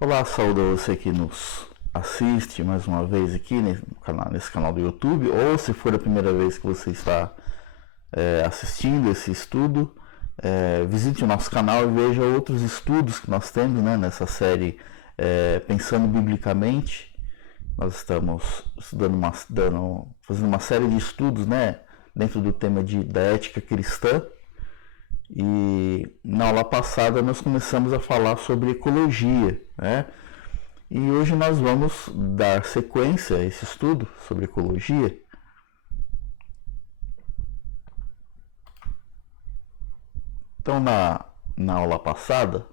Olá, saúde a você que nos assiste mais uma vez aqui nesse canal do YouTube, ou se for a primeira vez que você está assistindo esse estudo, visite o nosso canal e veja outros estudos que nós temos, né, nessa série Pensando Biblicamente. Nós estamos fazendo uma série de estudos, né, dentro do tema da ética cristã. E na aula passada nós começamos a falar sobre ecologia, né? E hoje nós vamos dar sequência a esse estudo sobre ecologia. Então, na aula passada,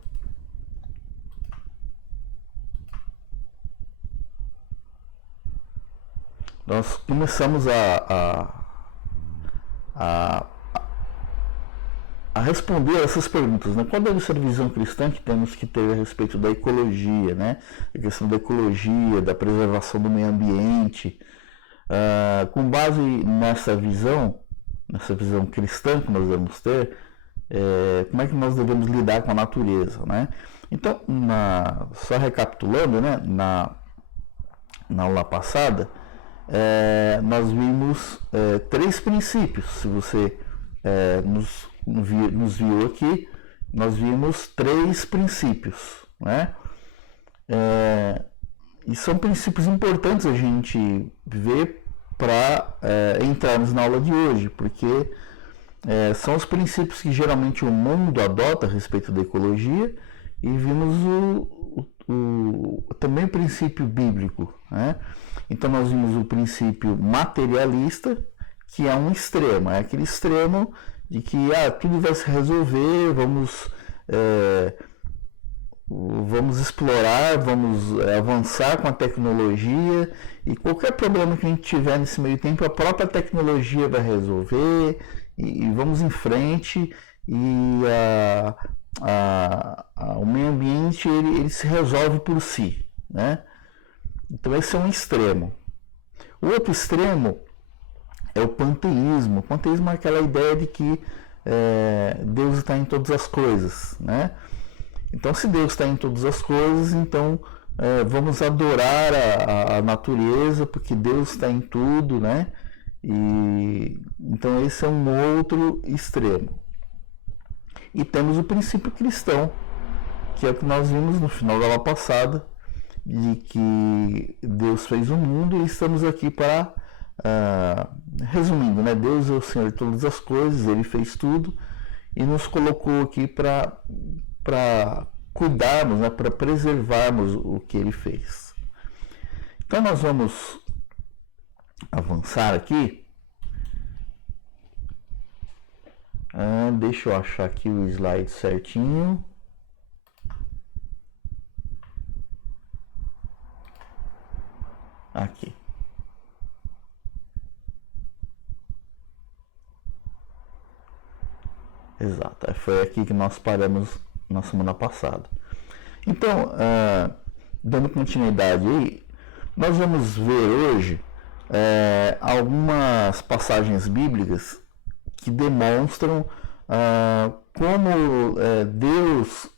nós começamos a responder essas perguntas, né? Qual deve ser a visão cristã que temos que ter a respeito da ecologia, né? A questão da ecologia, da preservação do meio ambiente. Com base nessa visão cristã que nós devemos ter, como é que nós devemos lidar com a natureza, né? Então, só recapitulando, né? Na aula passada, nós vimos 3 princípios. Se você nos viu aqui, nós vimos 3 princípios, né? E são princípios importantes a gente ver para entrarmos na aula de hoje, porque são os princípios que geralmente o mundo adota a respeito da ecologia, e vimos também o princípio bíblico, né? Então nós vimos o princípio materialista, que é um extremo, é aquele extremo de que tudo vai se resolver, vamos explorar, vamos avançar com a tecnologia, e qualquer problema que a gente tiver nesse meio tempo, a própria tecnologia vai resolver, e vamos em frente, e o meio ambiente ele se resolve por si, né? Então esse é um extremo. O outro extremo é o panteísmo. O panteísmo é aquela ideia de que Deus está em todas as coisas, né? Então, se Deus está em todas as coisas, então vamos adorar a natureza, porque Deus está em tudo, né? Então esse é um outro extremo. E temos o princípio cristão, que é o que nós vimos no final da aula passada, de que Deus fez o mundo, e estamos aqui para, resumindo, né? Deus é o Senhor de todas as coisas, Ele fez tudo e nos colocou aqui para cuidarmos, né? Para preservarmos o que Ele fez. Então nós vamos avançar aqui. Deixa eu achar aqui o slide certinho. Aqui. Exato, foi aqui que nós paramos na semana passada. Então, dando continuidade aí, nós vamos ver hoje algumas passagens bíblicas que demonstram como Deus,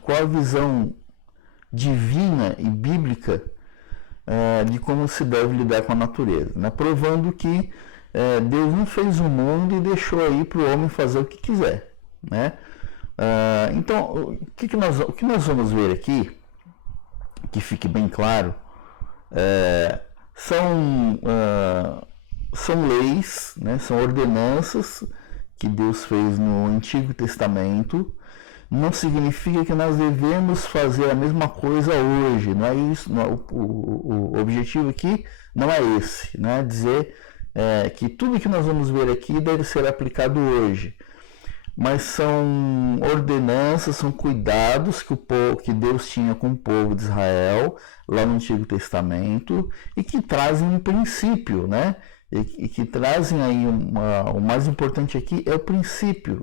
qual a visão divina e bíblica de como se deve lidar com a natureza, né? Provando que Deus não fez o mundo e deixou aí para o homem fazer o que quiser, né? Então, o que nós vamos ver aqui, que fique bem claro, são leis, né? São ordenanças que Deus fez no Antigo Testamento. Não significa que nós devemos fazer a mesma coisa hoje, não é isso. O objetivo aqui não é esse, não é dizer que tudo que nós vamos ver aqui deve ser aplicado hoje, mas são ordenanças, são cuidados que Deus tinha com o povo de Israel lá no Antigo Testamento, e que trazem um princípio, né? E que trazem aí o mais importante aqui é o princípio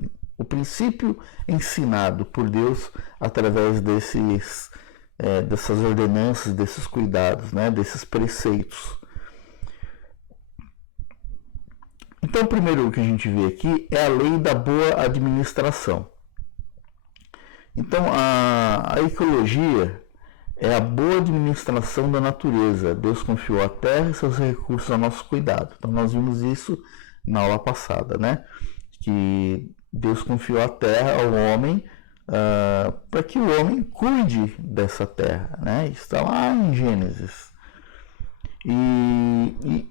ensinado por Deus através dessas ordenanças, desses cuidados, né? Desses preceitos. Então, o primeiro que a gente vê aqui é a lei da boa administração. Então, a ecologia é a boa administração da natureza. Deus confiou a terra e seus recursos ao nosso cuidado. Então, nós vimos isso na aula passada, né? Que Deus confiou a terra ao homem para que o homem cuide dessa terra, né? Está lá em Gênesis. E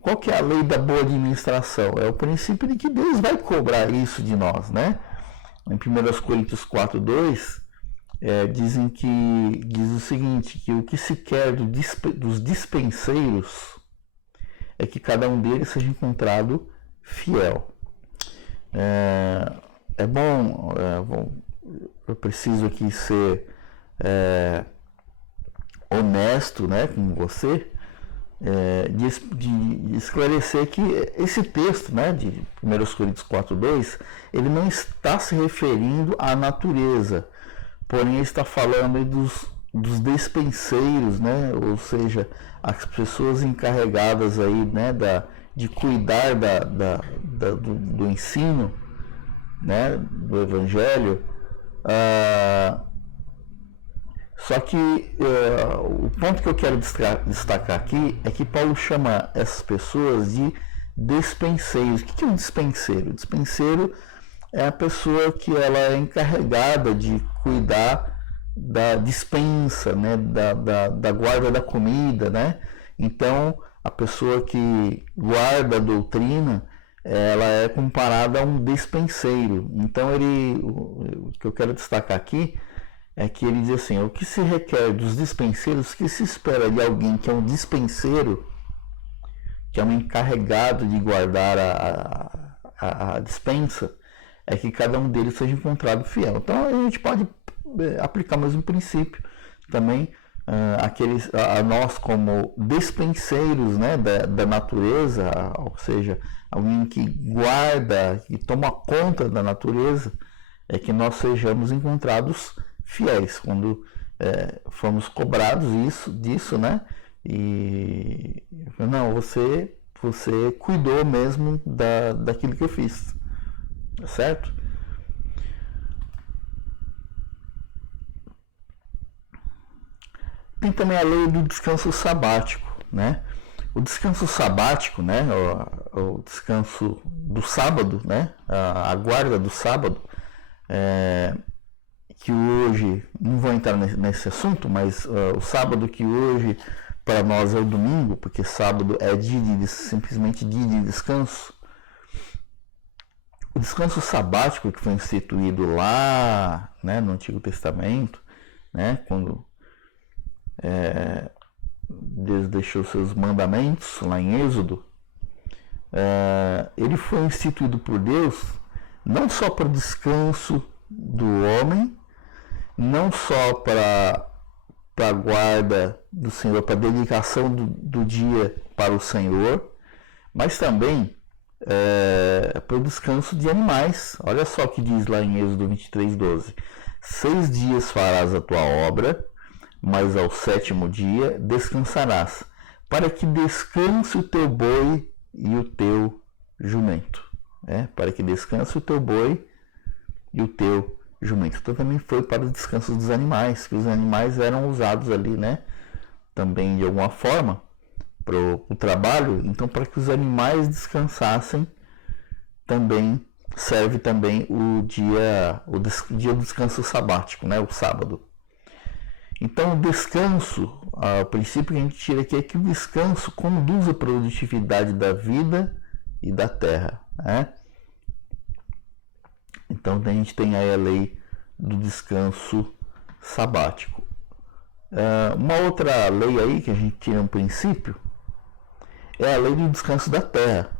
qual que é a lei da boa administração? É o princípio de que Deus vai cobrar isso de nós, né? Em 1 Coríntios 4:2, diz o seguinte, que o que se quer dos dispenseiros é que cada um deles seja encontrado fiel. Eu preciso aqui ser honesto, né, com você, de esclarecer que esse texto, né, de 1 Coríntios 4:2, ele não está se referindo à natureza, porém ele está falando aí dos despenseiros, né, ou seja, as pessoas encarregadas aí, né, de cuidar do ensino, né, do Evangelho. Só que o ponto que eu quero destacar aqui é que Paulo chama essas pessoas de despenseiros. O que é um dispenseiro? O dispenseiro é a pessoa que ela é encarregada de cuidar da dispensa, né, da guarda da comida, né? Então, a pessoa que guarda a doutrina, ela é comparada a um despenseiro. Então, o que eu quero destacar aqui é que ele diz assim: o que se requer dos dispenseiros, o que se espera de alguém que é um dispenseiro, que é um encarregado de guardar a dispensa, é que cada um deles seja encontrado fiel. Então, a gente pode aplicar o mesmo princípio também a nós como despenseiros, né, da natureza, ou seja, alguém que guarda, que toma conta da natureza, é que nós sejamos encontrados fiéis quando fomos cobrados disso, né? E não, você cuidou mesmo daquilo que eu fiz, certo? Tem também a lei do descanso sabático, né? O descanso sabático, né? O descanso do sábado, né? A guarda do sábado, que hoje, não vou entrar nesse assunto, mas o sábado que hoje para nós é o domingo, porque sábado é simplesmente dia de descanso. O descanso sabático que foi instituído lá, né, no Antigo Testamento, né, quando Deus deixou seus mandamentos lá em Êxodo, ele foi instituído por Deus não só para o descanso do homem, não só para a guarda do Senhor, para a dedicação do dia para o Senhor, mas também para o descanso de animais. Olha só o que diz lá em Êxodo 23:12: 6 dias farás a tua obra, mas ao 7º dia descansarás, para que descanse o teu boi e o teu jumento. Para que descanse o teu boi e o teu jumento. Então também foi para o descanso dos animais, que os animais eram usados ali, né, também de alguma forma para o trabalho. Então, para que os animais descansassem, também serve também o dia do descanso sabático, né, o sábado. Então, o descanso, o princípio que a gente tira aqui é que o descanso conduz a produtividade da vida e da terra, né? Então, a gente tem aí a lei do descanso sabático. Uma outra lei aí que a gente tira um princípio é a lei do descanso da terra,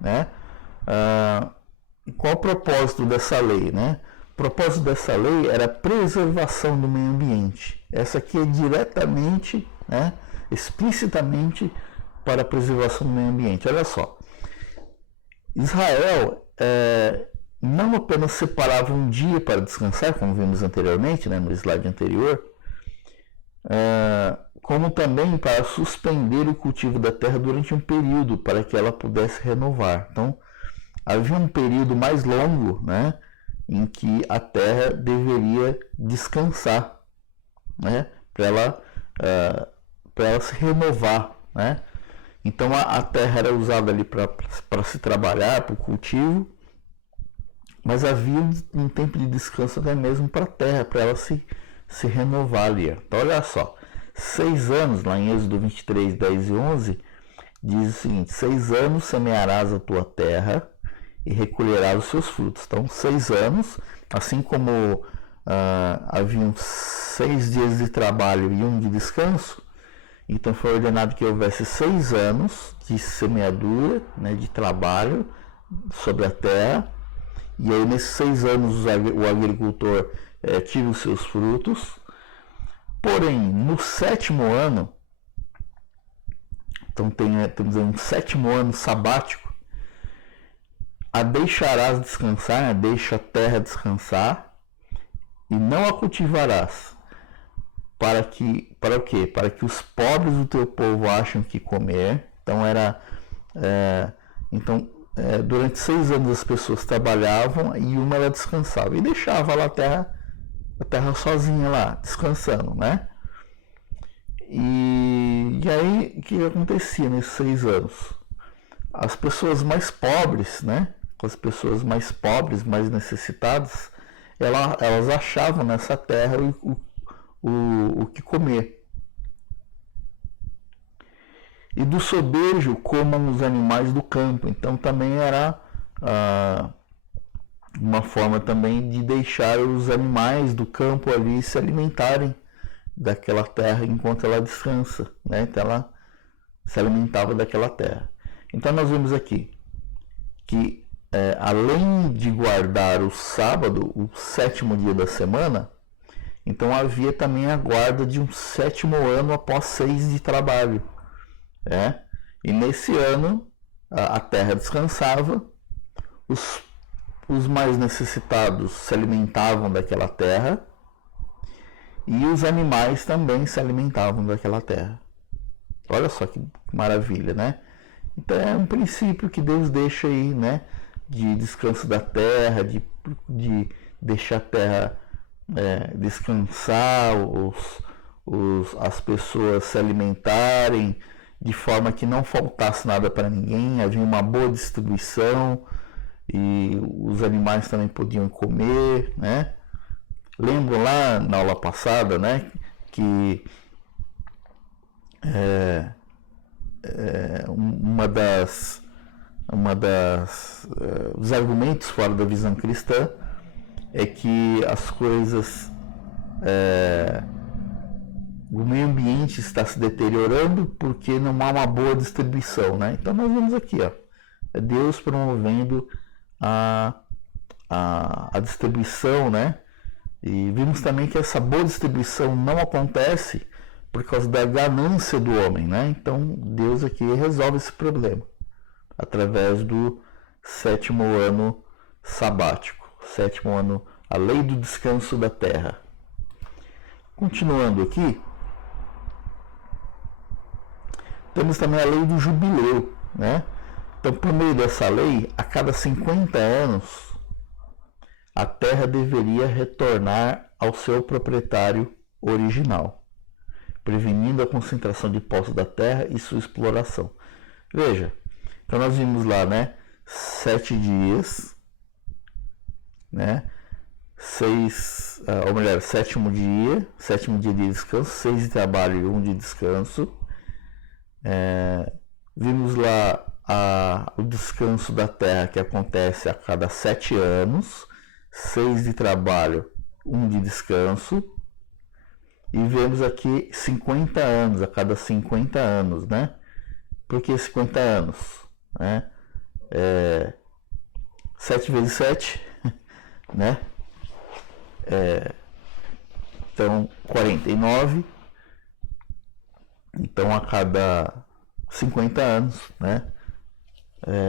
né? Qual o propósito dessa lei, né? O propósito dessa lei era a preservação do meio ambiente. Essa aqui é diretamente, né, explicitamente para a preservação do meio ambiente. Olha só, Israel não apenas separava um dia para descansar, como vimos anteriormente, né, no slide anterior, como também para suspender o cultivo da terra durante um período, para que ela pudesse renovar. Então, havia um período mais longo, né, em que a terra deveria descansar, né? Para ela se renovar, né? Então a terra era usada ali para se trabalhar, para o cultivo, mas havia um tempo de descanso até mesmo para a terra, para ela se renovar ali. Então olha só, 6 anos, lá em Êxodo 23, 10 e 11, diz o seguinte: 6 anos semearás a tua terra e recolherás os seus frutos. Então 6 anos, assim como haviam 6 dias de trabalho e 1 de descanso, então foi ordenado que houvesse 6 anos de semeadura, né, de trabalho sobre a terra. E aí nesses 6 anos o agricultor tira os seus frutos. Porém, no 7º ano, então temos um 7º ano sabático, a deixarás descansar, né? Deixa a terra descansar, e não a cultivarás. Para o quê? Para que os pobres do teu povo achem que comer. Então durante 6 anos as pessoas trabalhavam e uma ela descansava e deixava lá a terra sozinha lá, descansando, né? E aí o que acontecia nesses 6 anos? As pessoas mais pobres, né? As pessoas mais pobres, mais necessitadas, elas achavam nessa terra o que comer. E do sobejo comam os animais do campo. Então também era uma forma também de deixar os animais do campo ali se alimentarem daquela terra enquanto ela descansa, né? Então ela se alimentava daquela terra. Então nós vemos aqui que além de guardar o sábado, o 7º dia da semana, então havia também a guarda de um 7º ano após 6 de trabalho, né? E nesse ano a terra descansava, os mais necessitados se alimentavam daquela terra e os animais também se alimentavam daquela terra. Olha só que maravilha, né? Então é um princípio que Deus deixa aí, né? De descanso da terra, de deixar a terra descansar, as pessoas se alimentarem, de forma que não faltasse nada para ninguém, havia uma boa distribuição e os animais também podiam comer, né? Lembro lá na aula passada, né, que os argumentos fora da visão cristã é que as coisas, o meio ambiente está se deteriorando porque não há uma boa distribuição, né? Então nós vemos aqui, ó, é Deus promovendo a distribuição, né? E vimos também que essa boa distribuição não acontece por causa da ganância do homem, né? Então Deus aqui resolve esse problema através do 7º ano sabático, 7º ano, a lei do descanso da terra. Continuando aqui, temos também a lei do jubileu, né? Então, por meio dessa lei, a cada 50 anos, a terra deveria retornar ao seu proprietário original, prevenindo a concentração de postos da terra e sua exploração. Veja, então nós vimos lá, né, 7 dias, né, 7º dia de descanso, 6 de trabalho e 1 de descanso. Vimos lá o descanso da terra que acontece a cada 7 anos, 6 de trabalho, 1 de descanso. E vemos aqui 50 anos, a cada 50 anos, né? Por que 50 anos? Né? 7 vezes 7, né? Então, 49. Então, a cada 50 anos, né?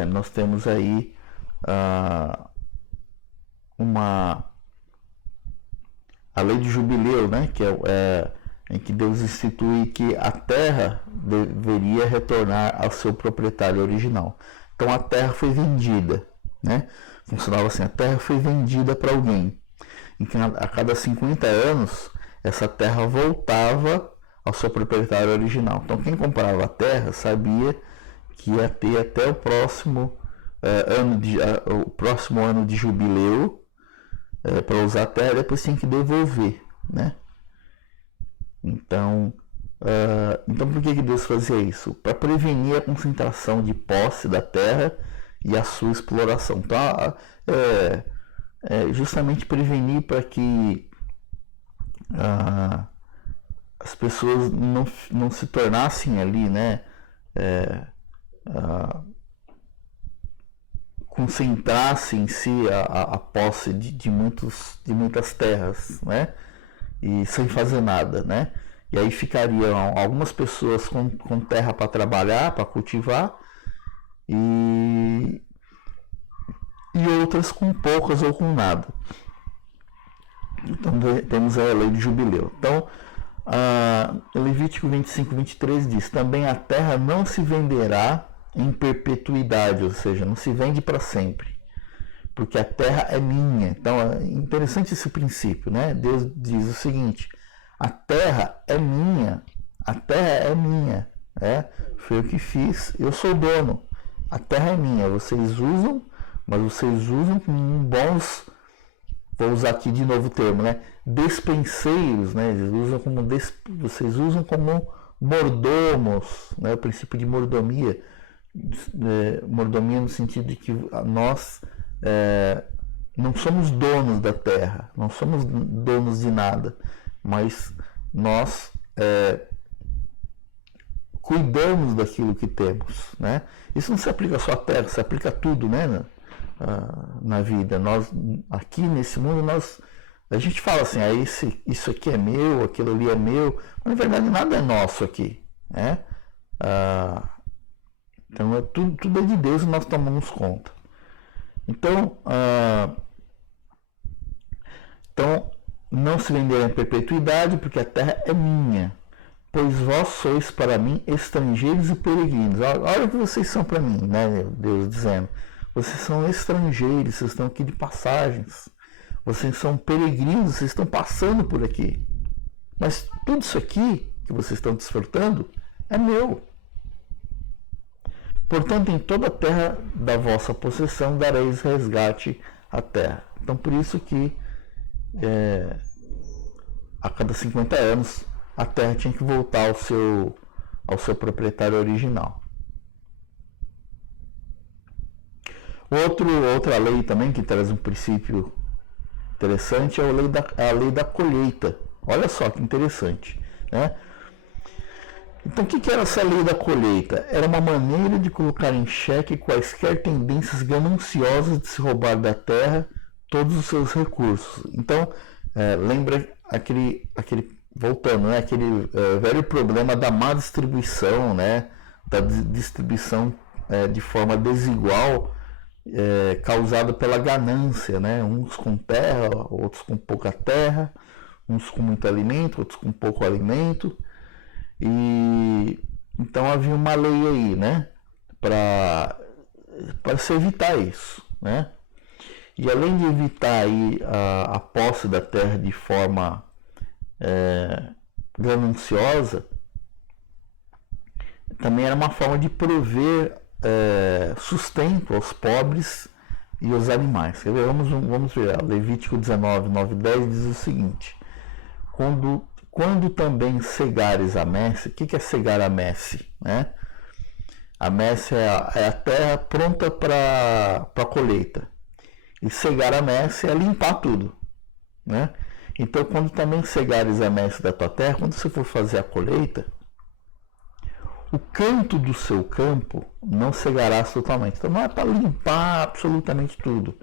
Nós temos aí a lei de jubileu, né? Que em que Deus institui que a terra deveria retornar ao seu proprietário original. Então a terra foi vendida, né? funcionava assim: a terra foi vendida para alguém. Em que a cada 50 anos, essa terra voltava ao seu proprietário original. Então, quem comprava a terra sabia que ia ter até o próximo ano de jubileu para usar a terra, depois tinha que devolver, né? Então por que Deus fazia isso? Para prevenir a concentração de posse da terra e a sua exploração. Então, justamente prevenir para que as pessoas não se tornassem ali, né, concentrassem em si a posse de muitas terras, né, e sem fazer nada, né? E aí ficariam algumas pessoas com terra para trabalhar, para cultivar, e outras com poucas ou com nada. Então temos a lei de jubileu. Então, Levítico 25, 23 diz: também a terra não se venderá em perpetuidade, ou seja, não se vende para sempre, porque a terra é minha. Então é interessante esse princípio, né? Deus diz o seguinte: a terra é minha, foi eu que fiz, eu sou dono, a terra é minha, vocês usam, mas vocês usam com bons, vou usar aqui de novo o termo, né, despenseiros, né, vocês usam como mordomos, né, o princípio de mordomia, mordomia no sentido de que nós não somos donos da terra, não somos donos de nada, mas nós cuidamos daquilo que temos, né? Isso não se aplica só à terra, se aplica a tudo, né? Na vida. Nós, aqui nesse mundo, a gente fala assim: isso aqui é meu, aquilo ali é meu, mas na verdade nada é nosso aqui, né? Então tudo é de Deus e nós tomamos conta. Então não se venderá em perpetuidade, porque a terra é minha, pois vós sois para mim estrangeiros e peregrinos. Olha o que vocês são para mim, né? Deus dizendo: vocês são estrangeiros, vocês estão aqui de passagens, vocês são peregrinos, vocês estão passando por aqui. Mas tudo isso aqui que vocês estão desfrutando é meu. Portanto, em toda a terra da vossa possessão dareis resgate à terra. Então, por isso que a cada 50 anos a terra tinha que voltar ao seu proprietário original. Outra lei também que traz um princípio interessante é a lei da colheita. Olha só que interessante, né? Então, o que era essa lei da colheita? Era uma maneira de colocar em xeque quaisquer tendências gananciosas de se roubar da terra todos os seus recursos. Então, lembra voltando, né, aquele velho problema da má distribuição, né, da distribuição de forma desigual, causada pela ganância, né, uns com terra, outros com pouca terra, uns com muito alimento, outros com pouco alimento. E então havia uma lei aí, né, para se evitar isso, né? E além de evitar aí a posse da terra de forma gananciosa, também era uma forma de prover sustento aos pobres e aos animais. Quer ver? Vamos ver. Levítico 19, 9 e 10 diz o seguinte: quando também cegares a messe. O que é cegar a messe? Né? A messe é a terra pronta para a colheita. E cegar a messe é limpar tudo, né? Então, quando também cegares a messe da tua terra, quando você for fazer a colheita, o canto do seu campo não cegarás totalmente. Então, não é para limpar absolutamente tudo.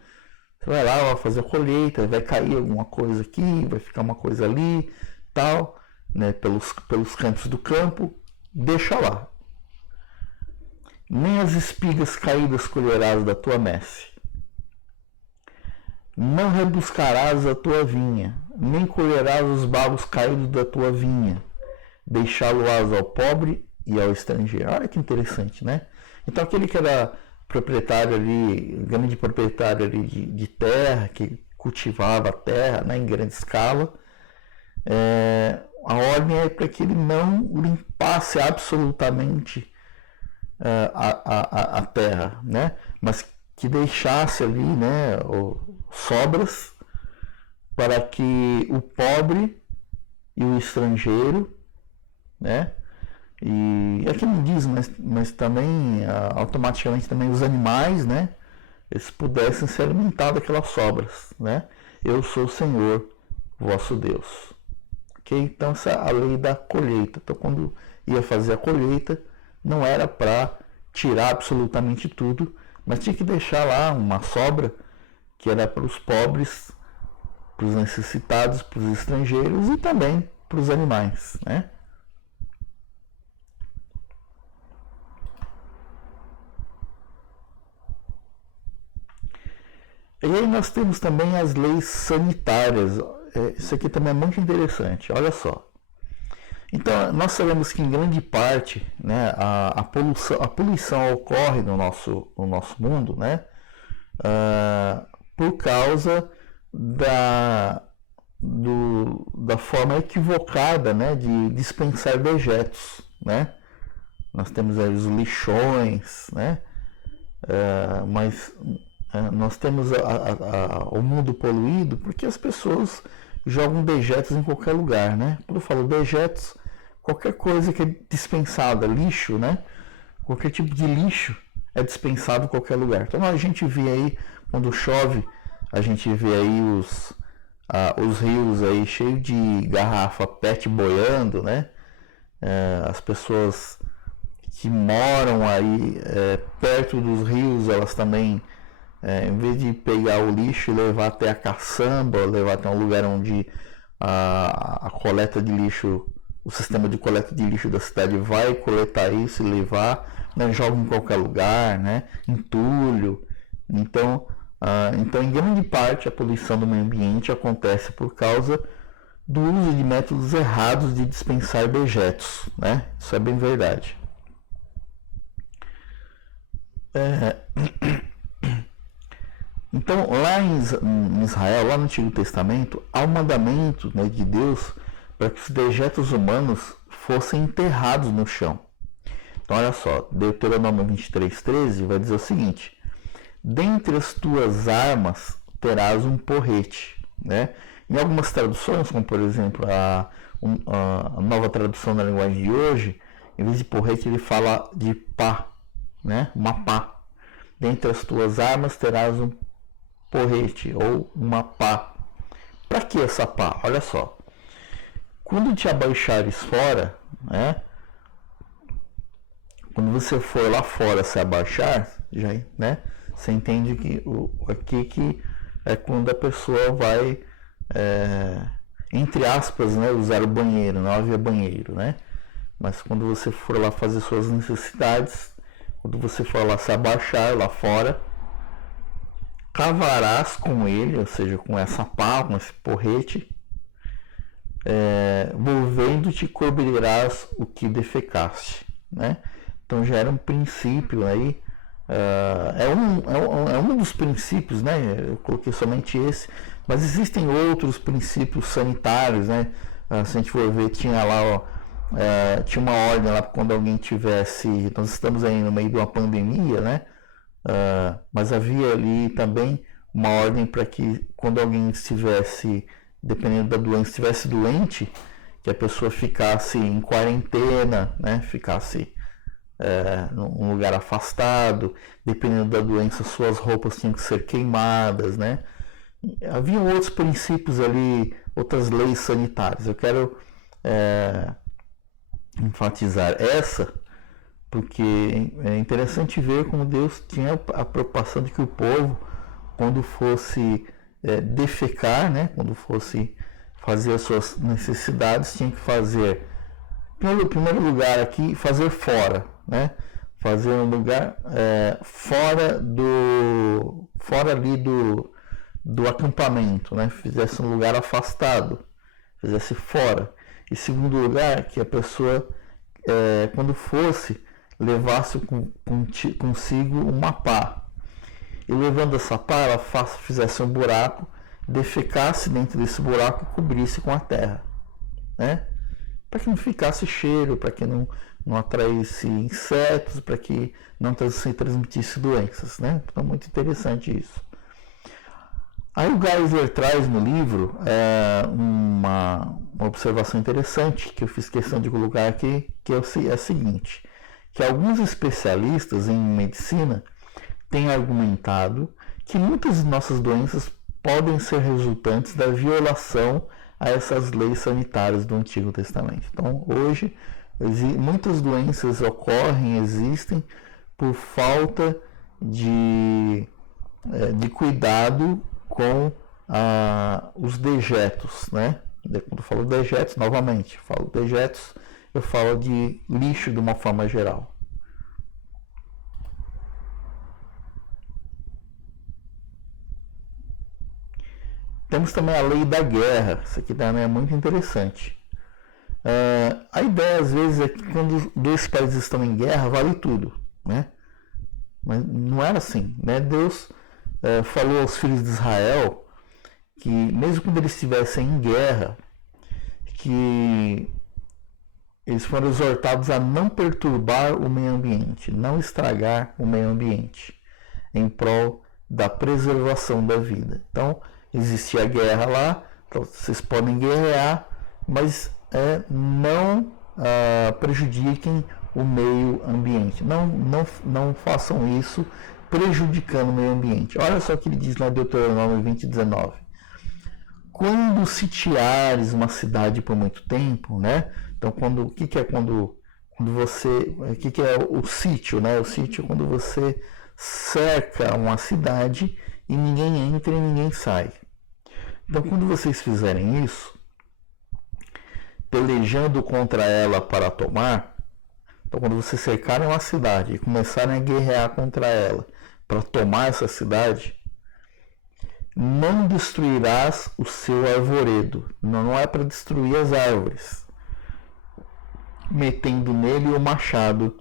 Você vai lá, vai fazer a colheita, vai cair alguma coisa aqui, vai ficar uma coisa ali, tal, né? Pelos cantos do campo, deixa lá. Nem as espigas caídas colherás da tua messe. Não rebuscarás a tua vinha, nem colherás os bagos caídos da tua vinha, deixá-lo-ás ao pobre e ao estrangeiro. Olha que interessante, né? Então aquele que era proprietário ali, grande proprietário ali de terra, que cultivava a terra, né, em grande escala. A ordem é para que ele não limpasse absolutamente a terra, né, mas que deixasse ali, né, sobras para que o pobre e o estrangeiro, né, e aqui não diz, mas também automaticamente também os animais, né, eles pudessem se alimentar daquelas sobras, né? Eu sou o Senhor, vosso Deus. Ok? Então essa é a lei da colheita. Então quando ia fazer a colheita, não era para tirar absolutamente tudo, mas tinha que deixar lá uma sobra que era para os pobres, para os necessitados, para os estrangeiros e também para os animais, né? E aí nós temos também as leis sanitárias. Isso aqui também é muito interessante. Olha só. Então, nós sabemos que em grande parte, né, a poluição ocorre no nosso mundo, né, por causa da forma equivocada, né, de dispensar dejetos, né. Nós temos aí os lixões, né, mas nós temos o mundo poluído porque as pessoas jogam dejetos em qualquer lugar, né? Quando eu falo dejetos, qualquer coisa que é dispensada, lixo, né? Qualquer tipo de lixo é dispensado em qualquer lugar. Então a gente vê aí, quando chove, a gente vê aí os rios aí cheios de garrafa PET boiando, né? As pessoas que moram aí perto dos rios, elas também, em vez de pegar o lixo e levar até a caçamba, levar até um lugar onde a coleta de lixo, o sistema de coleta de lixo da cidade vai coletar isso e levar, né, joga em qualquer lugar, né, entulho. Então, em grande parte, a poluição do meio ambiente acontece por causa do uso de métodos errados de dispensar dejetos, né? Isso é bem verdade. Então, lá em Israel, lá no Antigo Testamento, há um mandamento, né, de Deus para que os dejetos humanos fossem enterrados no chão. Então, olha só, Deuteronômio 23:13 vai dizer o seguinte: dentre as tuas armas terás um porrete, né? Em algumas traduções, como por exemplo a nova tradução da linguagem de hoje, em vez de porrete ele fala de pá, né? Uma pá. Dentre as tuas armas terás um porrete ou uma pá. Para que essa pá? Olha só. Quando te abaixares fora, né? Quando você for lá fora se abaixar, já, né? Você entende que aqui que é quando a pessoa vai, entre aspas, né, usar o banheiro, não havia banheiro, né? Mas quando você for lá fazer suas necessidades, quando você for lá se abaixar lá fora, cavarás com ele, ou seja, com essa pá, com esse porrete, volvendo-te cobrirás o que defecaste, né? Então já era um princípio aí, é um dos princípios, né? Eu coloquei somente esse, mas existem outros princípios sanitários, né? Se a gente for ver, tinha lá, tinha uma ordem lá quando alguém tivesse, nós estamos aí no meio de uma pandemia, né? Mas havia ali também uma ordem para que quando alguém estivesse, dependendo da doença, estivesse doente, que a pessoa ficasse em quarentena, né? Ficasse num lugar afastado, dependendo da doença, suas roupas tinham que ser queimadas, né? Havia outros princípios ali, outras leis sanitárias. Eu quero enfatizar essa, porque é interessante ver como Deus tinha a preocupação de que o povo, quando fosse defecar, né, quando fosse fazer as suas necessidades, tinha que fazer, em primeiro lugar aqui, fazer fora, né, fazer um lugar fora ali do acampamento, né, fizesse um lugar afastado, fizesse fora. E segundo lugar, que a pessoa, quando fosse levasse consigo uma pá. E levando essa pá, ela fizesse um buraco, defecasse dentro desse buraco e cobrisse com a terra, né? Para que não ficasse cheiro, para que não atraísse insetos, para que não se transmitisse doenças, né? Então, muito interessante isso. Aí o Geisler traz no livro uma observação interessante que eu fiz questão de colocar aqui, que é a seguinte, que alguns especialistas em medicina têm argumentado que muitas de nossas doenças podem ser resultantes da violação a essas leis sanitárias do Antigo Testamento. Então, hoje, muitas doenças existem por falta de cuidado com os dejetos, né? Quando eu falo dejetos, novamente, falo dejetos, eu falo de lixo de uma forma geral. Temos também a lei da guerra, isso aqui também é muito interessante. A ideia, às vezes, é que quando dois países estão em guerra, vale tudo, né? Mas não era assim, né? Deus falou aos filhos de Israel que, mesmo quando eles estivessem em guerra, que eles foram exortados a não perturbar o meio ambiente, não estragar o meio ambiente, em prol da preservação da vida. Então, existia a guerra lá, então vocês podem guerrear, mas não prejudiquem o meio ambiente. Não façam isso prejudicando o meio ambiente. Olha só o que ele diz lá em Deuteronômio 20:19. Quando sitiares uma cidade por muito tempo, né? Então, o que é quando você... O que é o sítio, né? O sítio é quando você cerca uma cidade e ninguém entra e ninguém sai. Então, quando vocês fizerem isso, pelejando contra ela para tomar, então quando vocês cercarem uma cidade e começarem a guerrear contra ela para tomar essa cidade, não destruirás o seu arvoredo. Não é para destruir as árvores, metendo nele o machado.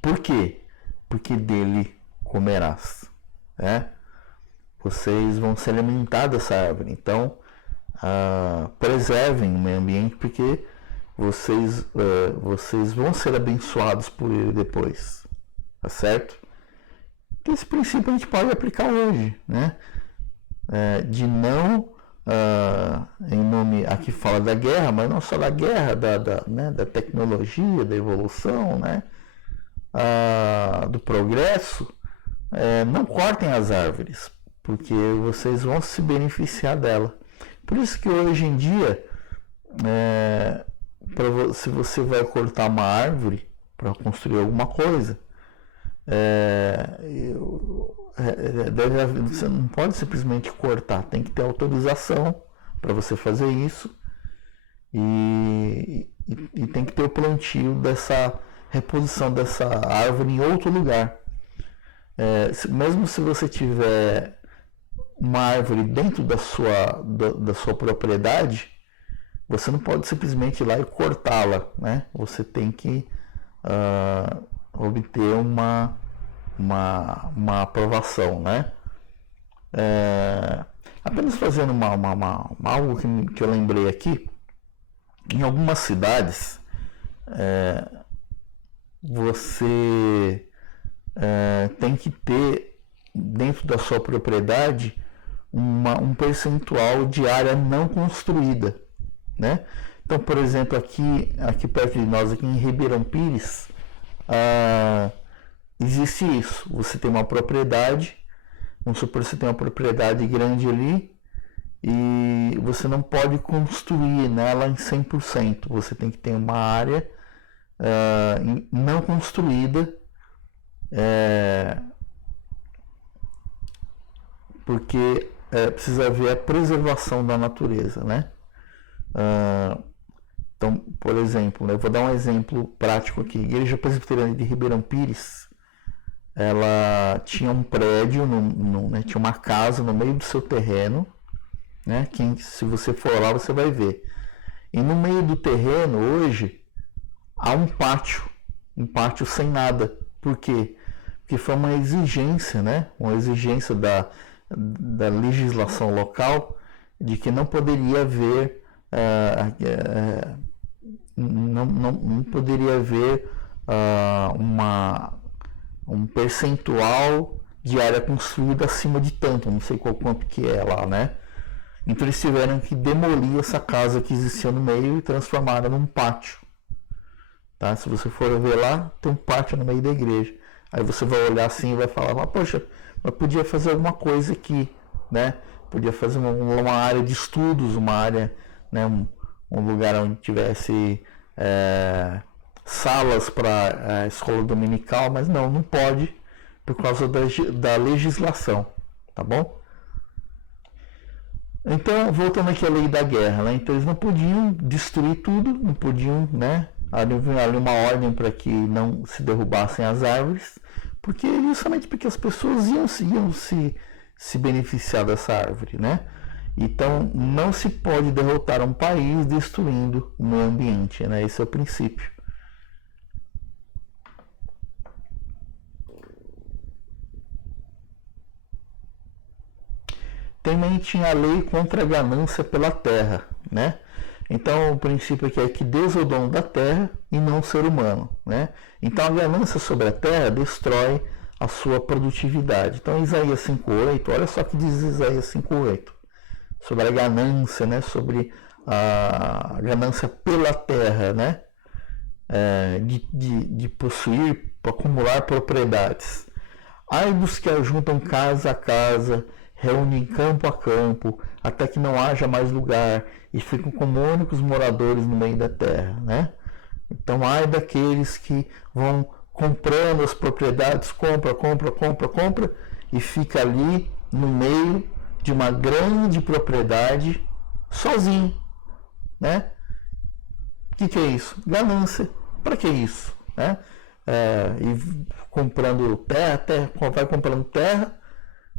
Por quê? Porque dele comerás, né? Vocês vão se alimentar dessa árvore. Então, preservem o meio ambiente, porque vocês vão ser abençoados por ele depois, tá certo? Esse princípio a gente pode aplicar hoje, né? De não, em nome, aqui fala da guerra, mas não só da guerra, da tecnologia, da evolução, né? Do progresso. Não cortem as árvores, porque vocês vão se beneficiar dela. Por isso que hoje em dia, se você vai cortar uma árvore para construir alguma coisa, você não pode simplesmente cortar, tem que ter autorização para você fazer isso, e tem que ter o plantio dessa reposição dessa árvore em outro lugar. Mesmo se você tiver uma árvore dentro da sua propriedade, você não pode simplesmente ir lá e cortá-la, né? Você tem que obter uma aprovação, né? Apenas fazendo algo que eu lembrei aqui, em algumas cidades você tem que ter dentro da sua propriedade um percentual de área não construída, né? Então, por exemplo, aqui perto de nós, aqui em Ribeirão Pires, existe isso. Você tem uma propriedade, vamos supor que você tem uma propriedade grande ali, e você não pode construir nela em 100%. Você tem que ter uma área não construída, porque precisa haver a preservação da natureza, né? Então, por exemplo, eu vou dar um exemplo prático aqui. A Igreja Presbiteriana de Ribeirão Pires, ela tinha um prédio, né, tinha uma casa no meio do seu terreno, né? Se você for lá, você vai ver. E no meio do terreno, hoje, há um pátio, um pátio sem nada. Por quê? Porque foi uma exigência, né? Uma exigência da legislação local de que não poderia haver não poderia haver um percentual de área construída acima de tanto, não sei quanto que é lá, né? Então eles tiveram que demolir essa casa que existia no meio e transformá-la num pátio. Tá? Se você for ver lá, tem um pátio no meio da igreja. Aí você vai olhar assim e vai falar, poxa, mas podia fazer alguma coisa aqui, né? Podia fazer uma área de estudos, uma área, né? Um lugar onde tivesse salas para a escola dominical, mas não pode por causa da legislação, tá bom? Então, voltando aqui à lei da guerra, né? Então eles não podiam destruir tudo, não podiam, né? Ali uma ordem para que não se derrubassem as árvores, justamente porque as pessoas iam se beneficiar dessa árvore, né? Então, não se pode derrotar um país destruindo o meio ambiente, né? Esse é o princípio. Também tinha a lei contra a ganância pela terra, né? Então, o princípio aqui é que Deus é o dono da terra e não o ser humano, né? Então, a ganância sobre a terra destrói a sua produtividade. Então, Isaías 5:8, olha só o que diz Isaías 5:8, sobre a ganância, né? Sobre a ganância pela terra, né? De possuir, acumular propriedades. Ai dos que ajuntam casa a casa, reúnem campo a campo, até que não haja mais lugar, e ficam como únicos moradores no meio da terra, né? Então, ai daqueles que vão comprando as propriedades, compra, e fica ali no meio de uma grande propriedade, sozinho, né? O que é isso? Ganância. Para que isso? Né? E comprando terra, vai comprando terra,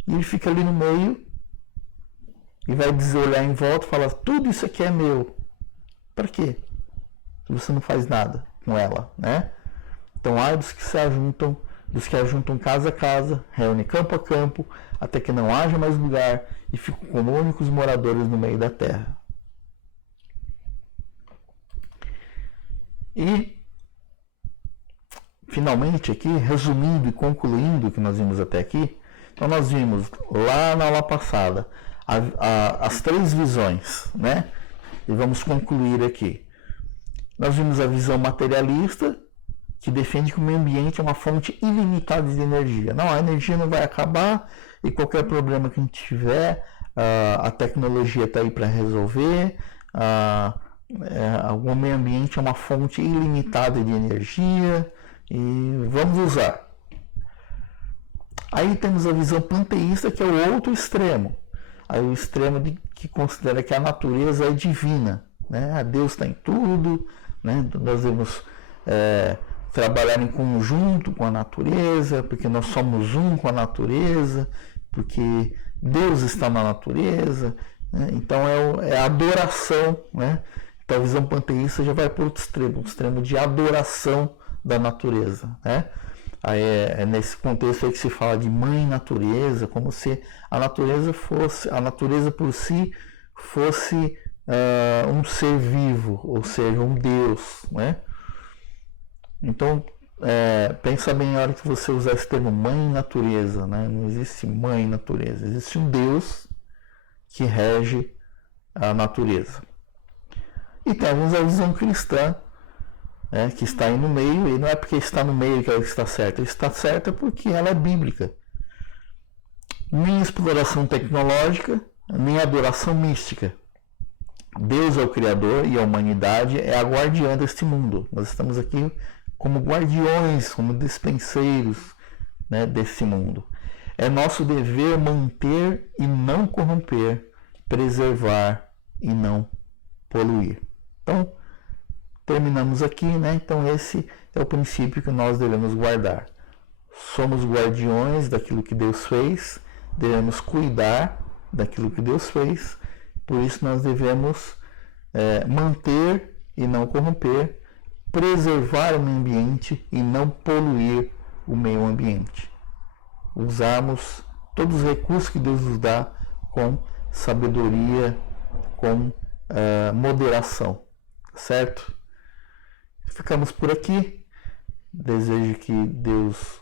e ele fica ali no meio e vai olhar em volta e falar, tudo isso aqui é meu. Para quê? Se você não faz nada com ela, né? Então, ai dos que ajuntam casa a casa, reúnem campo a campo, até que não haja mais lugar, e ficam como únicos moradores no meio da terra. E, finalmente aqui, resumindo e concluindo o que nós vimos até aqui, então nós vimos lá na aula passada as três visões, né? E vamos concluir aqui. Nós vimos a visão materialista, que defende que o meio ambiente é uma fonte ilimitada de energia. Não, a energia não vai acabar e qualquer problema que a gente tiver, a tecnologia está aí para resolver. O meio ambiente é uma fonte ilimitada de energia e vamos usar. Aí temos a visão panteísta, que é o outro extremo. Aí o extremo que considera que a natureza é divina, né? Deus está em tudo, né? Nós devemos trabalhar em conjunto com a natureza, porque nós somos um com a natureza, porque Deus está na natureza, né? Então é a adoração, né? Então a visão panteísta já vai para outro extremo, o extremo de adoração da natureza, né? Aí é nesse contexto aí que se fala de mãe natureza, como se a natureza por si fosse um ser vivo, ou seja, um Deus, né? Então, pensa bem na hora que você usar esse termo mãe natureza, né? Não existe mãe natureza, existe um Deus que rege a natureza. E temos a visão cristã, que está aí no meio, e não é porque está no meio que ela está certa, está certa porque ela é bíblica. Nem exploração tecnológica, nem adoração mística. Deus é o Criador e a humanidade é a guardiã deste mundo. Nós estamos aqui como guardiões, como despenseiros, né, desse mundo. É nosso dever manter e não corromper, preservar e não poluir. Então, terminamos aqui, né? Então esse é o princípio que nós devemos guardar. Somos guardiões daquilo que Deus fez, devemos cuidar daquilo que Deus fez, por isso nós devemos manter e não corromper, preservar o meio ambiente e não poluir o meio ambiente. Usarmos todos os recursos que Deus nos dá com sabedoria, com moderação, certo? Ficamos por aqui. Desejo que Deus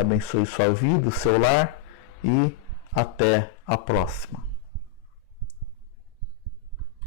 abençoe sua vida, o seu lar, e até a próxima.